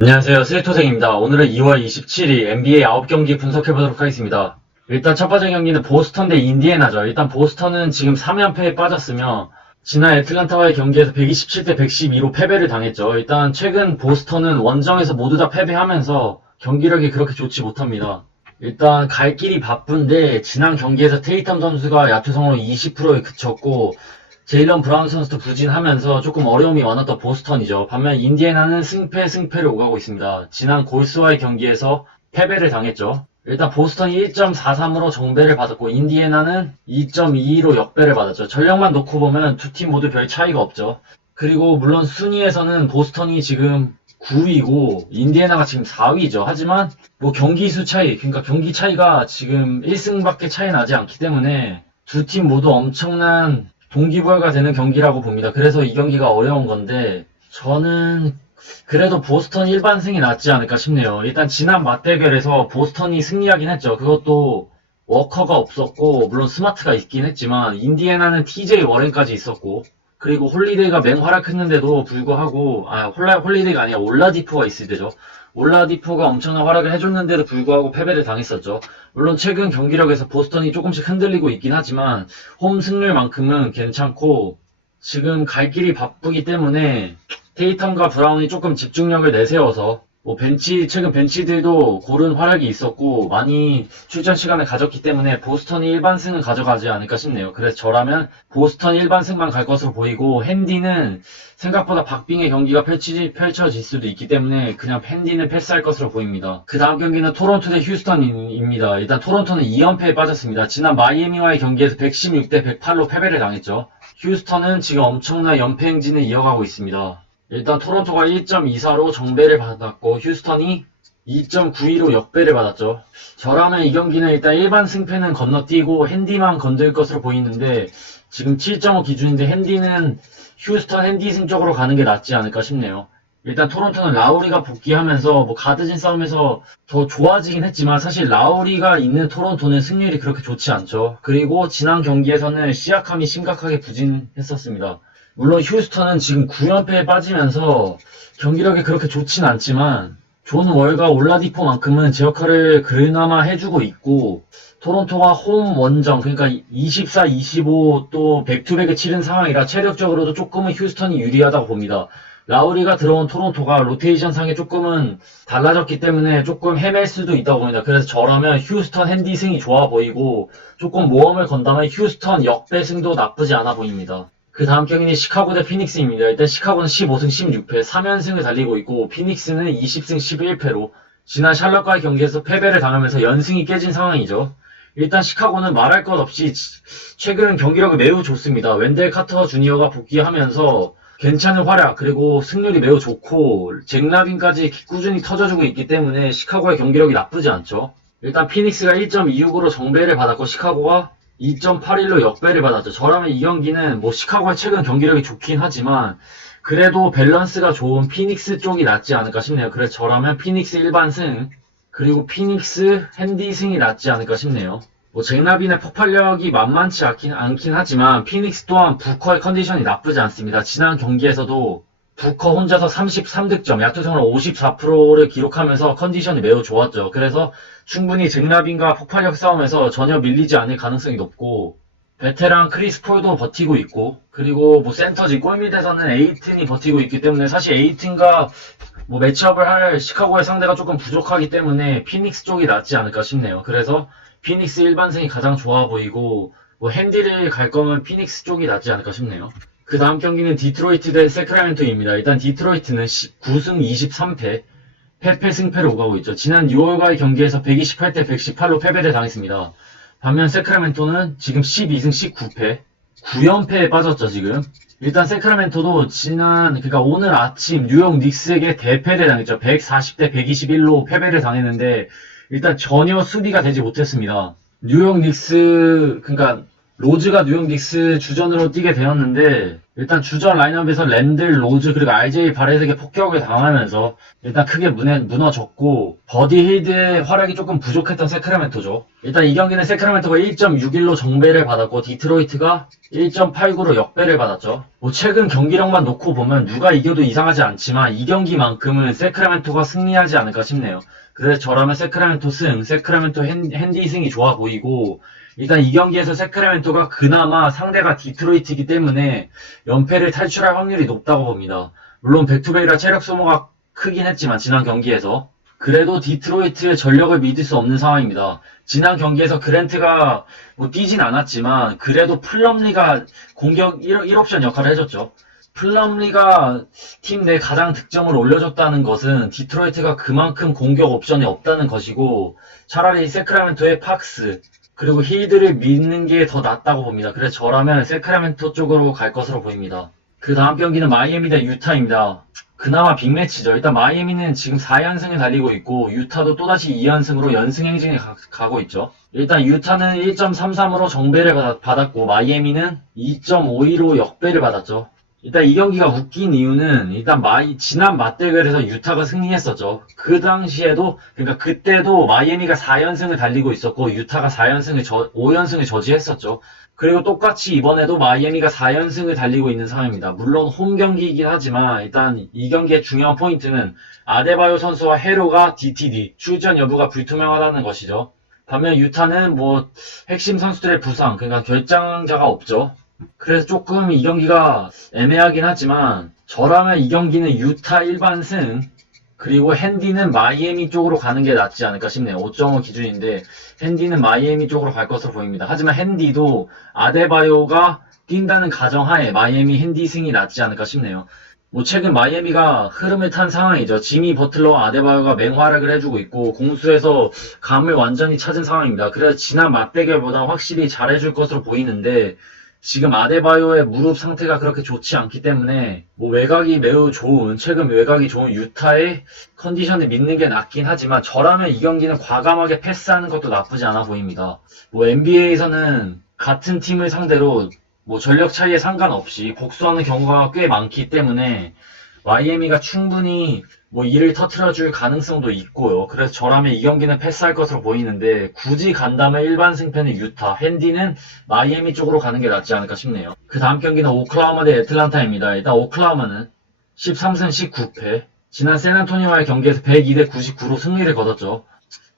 안녕하세요. 스리토생입니다. 오늘은 2월 27일 NBA 9경기 분석해보도록 하겠습니다. 일단 첫 번째 경기는 보스턴 대 인디애나죠. 일단 보스턴은 지금 3연패에 빠졌으며 지난 애틀란타와의 경기에서 127대 112로 패배를 당했죠. 일단 최근 보스턴은 원정에서 모두 다 패배하면서 경기력이 그렇게 좋지 못합니다. 일단 갈 길이 바쁜데 지난 경기에서 테이텀 선수가 야투성으로 20%에 그쳤고 제일런 브라운 선수도 부진하면서 조금 어려움이 많았던 보스턴이죠. 반면 인디애나는 승패를 오가고 있습니다. 지난 골스와의 경기에서 패배를 당했죠. 일단 보스턴이 1.43으로 정배를 받았고 인디애나는 2.22로 역배를 받았죠. 전력만 놓고 보면 두 팀 모두 별 차이가 없죠. 그리고 물론 순위에서는 보스턴이 지금 9위고 인디애나가 지금 4위죠. 하지만 뭐 경기 수 차이, 그러니까 경기 차이가 지금 1승밖에 차이 나지 않기 때문에 두 팀 모두 엄청난 동기부여가 되는 경기라고 봅니다. 그래서 이 경기가 어려운 건데 저는 그래도 보스턴 일반승이 낫지 않을까 싶네요. 일단 지난 맞대결에서 보스턴이 승리하긴 했죠. 그것도 워커가 없었고 물론 스마트가 있긴 했지만 인디애나는 TJ 워렌까지 있었고 그리고 홀리데이가 맹활약했는데도 불구하고 홀리데이가 아니라 올라디포가 있을 때죠. 올라디포가 엄청난 활약을 해줬는데도 불구하고 패배를 당했었죠. 물론 최근 경기력에서 보스턴이 조금씩 흔들리고 있긴 하지만 홈 승률만큼은 괜찮고 지금 갈 길이 바쁘기 때문에 테이텀과 브라운이 조금 집중력을 내세워서 뭐 최근 벤치들도 고른 활약이 있었고 많이 출전 시간을 가졌기 때문에 보스턴이 일반승을 가져가지 않을까 싶네요. 그래서 저라면 보스턴 일반승만 갈 것으로 보이고 핸디는 생각보다 박빙의 경기가 펼쳐질 수도 있기 때문에 그냥 핸디는 패스할 것으로 보입니다. 그 다음 경기는 토론토 대 휴스턴입니다. 일단 토론토는 2연패에 빠졌습니다. 지난 마이애미와의 경기에서 116대 108로 패배를 당했죠. 휴스턴은 지금 엄청난 연패 행진을 이어가고 있습니다. 일단 토론토가 1.24로 정배를 받았고 휴스턴이 2.92로 역배를 받았죠. 저라면 이 경기는 일단 일반 승패는 건너뛰고 핸디만 건들 것으로 보이는데 지금 7.5 기준인데 핸디는 휴스턴 핸디 승 쪽으로 가는 게 낫지 않을까 싶네요. 일단 토론토는 라우리가 복귀하면서 뭐 가드진 싸움에서 더 좋아지긴 했지만 사실 라우리가 있는 토론토는 승률이 그렇게 좋지 않죠. 그리고 지난 경기에서는 시아캄이 심각하게 부진했었습니다. 물론 휴스턴은 지금 9연패에 빠지면서 경기력이 그렇게 좋진 않지만 존 월과 올라디포만큼은 제 역할을 그나마 해주고 있고 토론토가 홈 원정 그러니까 24, 25 또 백투백을 치른 상황이라 체력적으로도 조금은 휴스턴이 유리하다고 봅니다. 라우리가 들어온 토론토가 로테이션 상에 조금은 달라졌기 때문에 조금 헤맬 수도 있다고 봅니다. 그래서 저라면 휴스턴 핸디승이 좋아 보이고 조금 모험을 건다면 휴스턴 역배승도 나쁘지 않아 보입니다. 그 다음 경기는 시카고 대 피닉스입니다. 일단 시카고는 15승 16패 3연승을 달리고 있고 피닉스는 20승 11패로 지난 샬럿과의 경기에서 패배를 당하면서 연승이 깨진 상황이죠. 일단 시카고는 말할 것 없이 최근 경기력이 매우 좋습니다. 웬델 카터 주니어가 복귀하면서 괜찮은 활약 그리고 승률이 매우 좋고 잭 라빈까지 꾸준히 터져주고 있기 때문에 시카고의 경기력이 나쁘지 않죠. 일단 피닉스가 1.26으로 정배를 받았고 시카고가 2.81로 역배를 받았죠. 저라면 이 경기는 뭐 시카고의 최근 경기력이 좋긴 하지만 그래도 밸런스가 좋은 피닉스 쪽이 낫지 않을까 싶네요. 그래서 저라면 피닉스 일반승 그리고 피닉스 핸디승이 낫지 않을까 싶네요. 뭐 잭라빈의 폭발력이 만만치 않긴 하지만 피닉스 또한 부커의 컨디션이 나쁘지 않습니다. 지난 경기에서도 부커 혼자서 33득점, 야투성으로 54%를 기록하면서 컨디션이 매우 좋았죠. 그래서 충분히 잭라빈과 폭발력 싸움에서 전혀 밀리지 않을 가능성이 높고 베테랑 크리스 폴도 버티고 있고 그리고 뭐 센터지 골밑에서는 에이튼이 버티고 있기 때문에 사실 에이튼과 뭐 매치업을 할 시카고의 상대가 조금 부족하기 때문에 피닉스 쪽이 낫지 않을까 싶네요. 그래서 피닉스 일반승이 가장 좋아 보이고 뭐 핸디를 갈 거면 피닉스 쪽이 낫지 않을까 싶네요. 그 다음 경기는 디트로이트 대 세크라멘토입니다. 일단 디트로이트는 9승 23패, 패패 승패를 오가고 있죠. 지난 6월과의 경기에서 128대 118로 패배를 당했습니다. 반면 세크라멘토는 지금 12승 19패, 9연패에 빠졌죠, 지금. 일단 세크라멘토도 그러니까 오늘 아침 뉴욕 닉스에게 대패를 당했죠. 140대 121로 패배를 당했는데, 일단 전혀 수비가 되지 못했습니다. 그러니까 로즈가 뉴욕 닉스 주전으로 뛰게 되었는데 일단 주전 라인업에서 랜들, 로즈, 그리고 RJ 바렛에게 폭격을 당하면서 일단 크게 무너졌고, 버디 힐드의 활약이 조금 부족했던 세크라멘토죠. 일단 이 경기는 세크라멘토가 1.61로 정배를 받았고, 디트로이트가 1.89로 역배를 받았죠. 뭐 최근 경기력만 놓고 보면 누가 이겨도 이상하지 않지만 이 경기만큼은 세크라멘토가 승리하지 않을까 싶네요. 그래서 저라면 세크라멘토 승, 세크라멘토 핸디 승이 좋아 보이고, 일단 이 경기에서 세크라멘토가 그나마 상대가 디트로이트이기 때문에 연패를 탈출할 확률이 높다고 봅니다. 물론 백투백이라 체력 소모가 크긴 했지만 지난 경기에서 그래도 디트로이트의 전력을 믿을 수 없는 상황입니다. 지난 경기에서 그랜트가 뭐 뛰진 않았지만 그래도 플럼리가 공격 1옵션 역할을 해줬죠. 플럼리가 팀 내 가장 득점을 올려줬다는 것은 디트로이트가 그만큼 공격 옵션이 없다는 것이고, 차라리 세크라멘토의 팍스 그리고 힐드를 믿는 게 더 낫다고 봅니다. 그래서 저라면 세크라멘토 쪽으로 갈 것으로 보입니다. 그 다음 경기는 마이애미 대 유타입니다. 그나마 빅매치죠. 일단 마이애미는 지금 4연승을 달리고 있고 유타도 또다시 2연승으로 연승 행진에 가고 있죠. 일단 유타는 1.33으로 정배를 받았고 마이애미는 2.52로 역배를 받았죠. 일단 이 경기가 웃긴 이유는 일단 지난 맞대결에서 유타가 승리했었죠. 그 당시에도 그러니까 그때도 마이애미가 4연승을 달리고 있었고 유타가 5연승을 저지했었죠. 그리고 똑같이 이번에도 마이애미가 4연승을 달리고 있는 상황입니다. 물론 홈 경기이긴 하지만 일단 이 경기의 중요한 포인트는 아데바요 선수와 헤로가 DTD 출전 여부가 불투명하다는 것이죠. 반면 유타는 뭐 핵심 선수들의 부상 그러니까 결장자가 없죠. 그래서 조금 이 경기가 애매하긴 하지만 저라면 이 경기는 유타 일반승 그리고 핸디는 마이애미 쪽으로 가는 게 낫지 않을까 싶네요. 5.5 기준인데 핸디는 마이애미 쪽으로 갈 것으로 보입니다. 하지만 핸디도 아데바요가 뛴다는 가정하에 마이애미 핸디 승이 낫지 않을까 싶네요. 뭐 최근 마이애미가 흐름을 탄 상황이죠. 지미 버틀러와 아데바요가 맹활약을 해주고 있고 공수에서 감을 완전히 찾은 상황입니다. 그래서 지난 맞대결보다 확실히 잘해줄 것으로 보이는데 지금 아데바요의 무릎 상태가 그렇게 좋지 않기 때문에 뭐 외곽이 매우 좋은 최근 외곽이 좋은 유타의 컨디션을 믿는 게 낫긴 하지만 저라면 이 경기는 과감하게 패스하는 것도 나쁘지 않아 보입니다. 뭐 NBA에서는 같은 팀을 상대로 뭐 전력 차이에 상관없이 복수하는 경우가 꽤 많기 때문에 마이애미가 충분히 뭐 이를 터트려줄 가능성도 있고요. 그래서 저라면 이 경기는 패스할 것으로 보이는데 굳이 간다면 일반 승패는 유타, 핸디는 마이애미 쪽으로 가는 게 낫지 않을까 싶네요. 그 다음 경기는 오클라호마 대 애틀란타입니다. 일단 오클라호마는 13승 19패, 지난 샌안토니오와의 경기에서 102 대 99로 승리를 거뒀죠.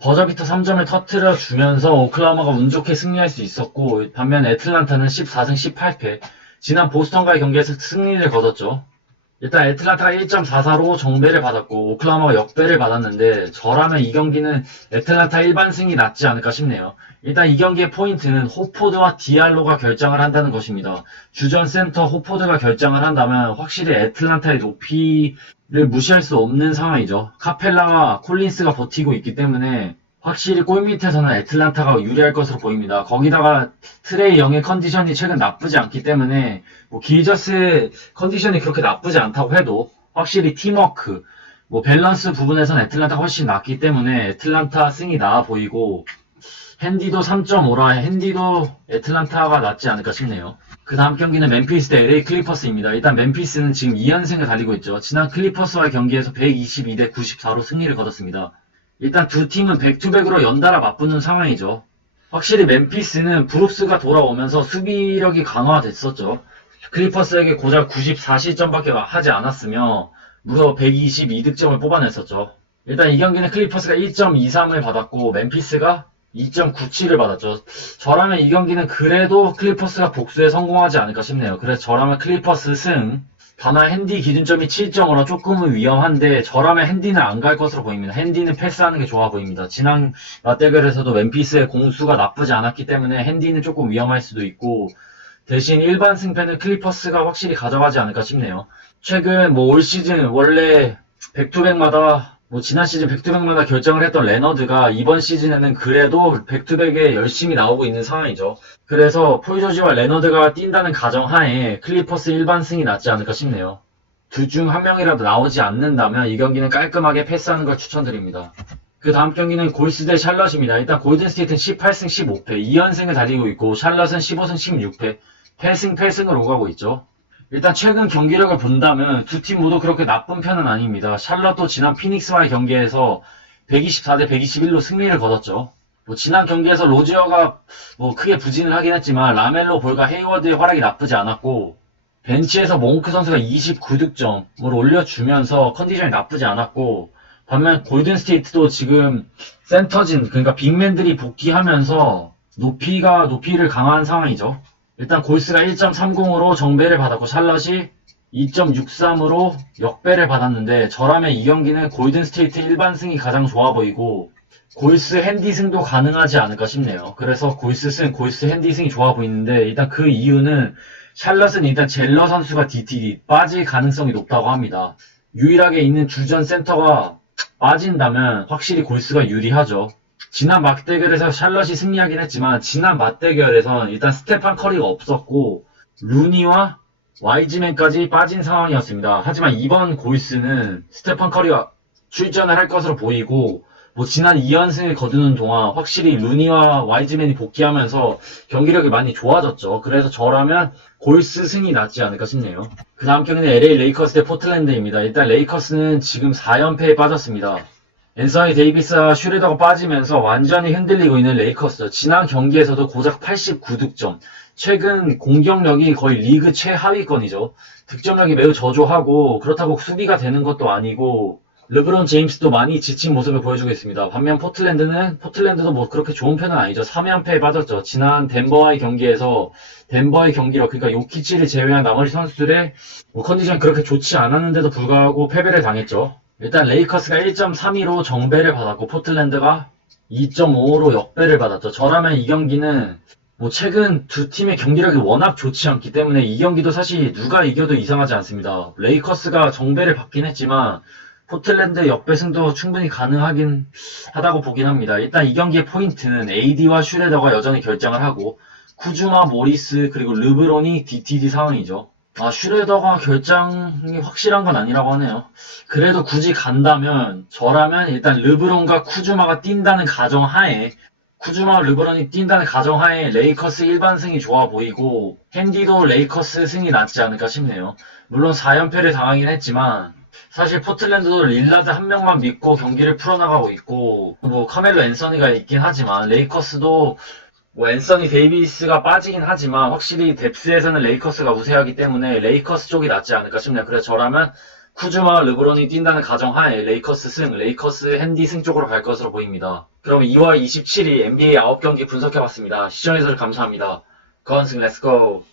버저비터 3점을 터트려 주면서 오클라호마가 운 좋게 승리할 수 있었고 반면 애틀란타는 14승 18패, 지난 보스턴과의 경기에서 승리를 거뒀죠. 일단 애틀란타가 1.44로 정배를 받았고 오클라호마가 역배를 받았는데 저라면 이 경기는 애틀란타 일반승이 낫지 않을까 싶네요. 일단 이 경기의 포인트는 호포드와 디알로가 결장을 한다는 것입니다. 주전 센터 호포드가 결장을 한다면 확실히 애틀란타의 높이를 무시할 수 없는 상황이죠. 카펠라와 콜린스가 버티고 있기 때문에 확실히 골밑에서는 애틀란타가 유리할 것으로 보입니다. 거기다가 트레이 영의 컨디션이 최근 나쁘지 않기 때문에 뭐 길저스의 컨디션이 그렇게 나쁘지 않다고 해도 확실히 팀워크, 뭐 밸런스 부분에서는 애틀란타가 훨씬 낫기 때문에 애틀란타 승이 나아 보이고 핸디도 3.5라 핸디도 애틀란타가 낫지 않을까 싶네요. 그 다음 경기는 멤피스 대 LA 클리퍼스입니다. 일단 멤피스는 지금 2연승을 달리고 있죠. 지난 클리퍼스와의 경기에서 122 대 94로 승리를 거뒀습니다. 일단 두 팀은 백투백으로 연달아 맞붙는 상황이죠. 확실히 멤피스는 브룩스가 돌아오면서 수비력이 강화됐었죠. 클리퍼스에게 고작 94실점밖에 하지 않았으며 무려 122득점을 뽑아냈었죠. 일단 이 경기는 클리퍼스가 1.23을 받았고 멤피스가 2.97을 받았죠. 저라면 이 경기는 그래도 클리퍼스가 복수에 성공하지 않을까 싶네요. 그래서 저라면 클리퍼스 승. 다만 핸디 기준점이 7.5라 조금은 위험한데 저라면 핸디는 안 갈 것으로 보입니다. 핸디는 패스하는 게 좋아 보입니다. 지난 맞대결에서도 멤피스의 공수가 나쁘지 않았기 때문에 핸디는 조금 위험할 수도 있고 대신 일반 승패는 클리퍼스가 확실히 가져가지 않을까 싶네요. 최근 뭐 올 시즌 원래 백투백마다 뭐 지난 시즌 백투백마다 결정을 했던 레너드가 이번 시즌에는 그래도 백투백에 열심히 나오고 있는 상황이죠. 그래서 폴 조지와 레너드가 뛴다는 가정하에 클리퍼스 일반승이 낫지 않을까 싶네요. 둘 중 한 명이라도 나오지 않는다면 이 경기는 깔끔하게 패스하는 걸 추천드립니다. 그 다음 경기는 골스 대 샬럿입니다. 일단 골든스테이트는 18승 15패 2연승을 달리고 있고 샬럿은 15승 16패 패승으로 오가고 있죠. 일단 최근 경기력을 본다면 두 팀 모두 그렇게 나쁜 편은 아닙니다. 샬럿도 지난 피닉스와의 경기에서 124대 121로 승리를 거뒀죠. 뭐 지난 경기에서 로지어가 뭐 크게 부진을 하긴 했지만 라멜로 볼과 헤이워드의 활약이 나쁘지 않았고 벤치에서 몽크 선수가 29득점을 올려주면서 컨디션이 나쁘지 않았고 반면 골든스테이트도 지금 센터진 그러니까 빅맨들이 복귀하면서 높이를 강화한 상황이죠. 일단 골스가 1.30으로 정배를 받았고 샬럿이 2.63으로 역배를 받았는데 저라면 이 경기는 골든스테이트 일반승이 가장 좋아 보이고 골스 핸디승도 가능하지 않을까 싶네요. 그래서 골스 핸디승이 좋아 보이는데 일단 그 이유는 샬럿은 일단 젤러 선수가 DTD 빠질 가능성이 높다고 합니다. 유일하게 있는 주전 센터가 빠진다면 확실히 골스가 유리하죠. 지난 맞대결에서 샬럿이 승리하긴 했지만 지난 맞대결에선 일단 스테판 커리가 없었고 루니와 와이즈맨까지 빠진 상황이었습니다. 하지만 이번 골스는 스테판 커리가 출전을 할 것으로 보이고 뭐 지난 2연승을 거두는 동안 확실히 루니와 와이즈맨이 복귀하면서 경기력이 많이 좋아졌죠. 그래서 저라면 골스 승이 낫지 않을까 싶네요. 그 다음 경기는 LA 레이커스 대 포틀랜드입니다. 일단 레이커스는 지금 4연패에 빠졌습니다. 앤서니 데이비스와 슈레더가 빠지면서 완전히 흔들리고 있는 레이커스. 지난 경기에서도 고작 89득점. 최근 공격력이 거의 리그 최하위권이죠. 득점력이 매우 저조하고 그렇다고 수비가 되는 것도 아니고 르브론 제임스도 많이 지친 모습을 보여주고 있습니다. 반면 포틀랜드도 뭐 그렇게 좋은 편은 아니죠. 3연패에 빠졌죠. 지난 덴버와의 경기에서 덴버의 경기력, 그러니까 요키치를 제외한 나머지 선수들의 뭐 컨디션이 그렇게 좋지 않았는데도 불구하고 패배를 당했죠. 일단 레이커스가 1.32로 정배를 받았고 포틀랜드가 2.5로 역배를 받았죠. 저라면 이 경기는 뭐 최근 두 팀의 경기력이 워낙 좋지 않기 때문에 이 경기도 사실 누가 이겨도 이상하지 않습니다. 레이커스가 정배를 받긴 했지만 포틀랜드 역배승도 충분히 가능하긴 하다고 보긴 합니다. 일단 이 경기의 포인트는 AD와 슈레더가 여전히 결정을 하고 쿠즈마, 모리스 그리고 르브론이 DTD 상황이죠. 슈레더가 결정이 확실한 건 아니라고 하네요. 그래도 굳이 간다면 저라면 일단 르브론과 쿠즈마가 뛴다는 가정하에 쿠즈마와 르브론이 뛴다는 가정하에 레이커스 일반승이 좋아 보이고 핸디도 레이커스 승이 낫지 않을까 싶네요. 물론 4연패를 당하긴 했지만 사실 포틀랜드도 릴라드 한 명만 믿고 경기를 풀어나가고 있고 뭐 카멜로 앤서니가 있긴 하지만 레이커스도 뭐 앤서니 데이비스가 빠지긴 하지만 확실히 뎁스에서는 레이커스가 우세하기 때문에 레이커스 쪽이 낫지 않을까 싶네요. 그래서 저라면 쿠즈마와 르브론이 뛴다는 가정하에 레이커스 핸디 승 쪽으로 갈 것으로 보입니다. 그럼 2월 27일 NBA 9경기 분석해봤습니다. 시청해주셔서 감사합니다. 건승 렛츠고!